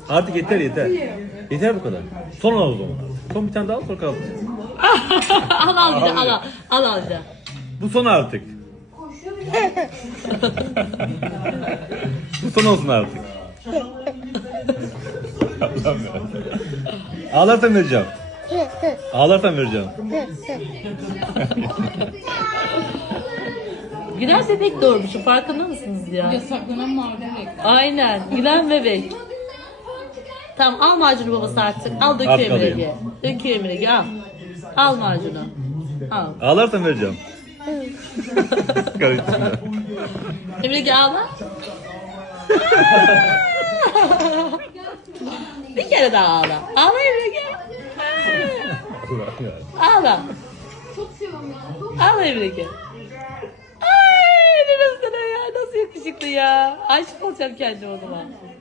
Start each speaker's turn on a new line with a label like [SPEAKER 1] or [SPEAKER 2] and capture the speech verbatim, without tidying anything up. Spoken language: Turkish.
[SPEAKER 1] Artık yeter yeter. Yeter bu kadar. Son al o zaman. Son bir tane daha al sonra kaldır.
[SPEAKER 2] al al bir de al al. Al al bir de.
[SPEAKER 1] Bu son artık. Bu son olsun artık. Allah'ım ya. Ağlarsan vereceğim. Ağlarsan vereceğim.
[SPEAKER 2] Gülen bebek doğurmuşum, farkında mısınız ya?
[SPEAKER 3] Yasaklanan mavi bebek.
[SPEAKER 2] Aynen, gülen bebek. Tamam, al macunu babası artık. Al dökü
[SPEAKER 1] Az
[SPEAKER 2] Emre'ye.
[SPEAKER 1] kalıyor.
[SPEAKER 2] Dökü Emre'ye, al. Al macunu. Al.
[SPEAKER 1] Ağlarsan vereceğim. Karıştırma.
[SPEAKER 2] Emre'ye ağla. Bir kere daha ağla. Ağla Emre'ye. Ağla. Ağla Emre'ye. Ay, ne nasıl ya? Nasıl yakışıklı ya? Aşık olacağım kendime o zaman.